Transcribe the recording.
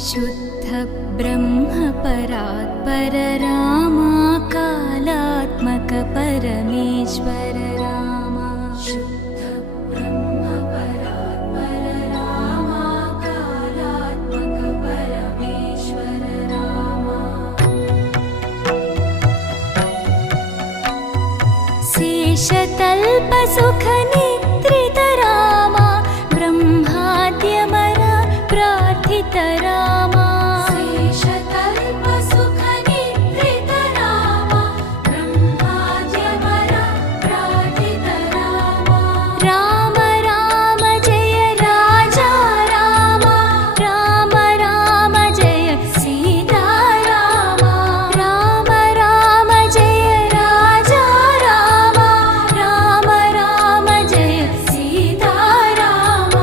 शुद्ध ब्रह्म परात्पर रामा कालात्मक परमेश्वर रामा शुद्ध ब्रह्म परात्पर रामा कालात्मक परमेश्वर रामा शेषतल्प सुख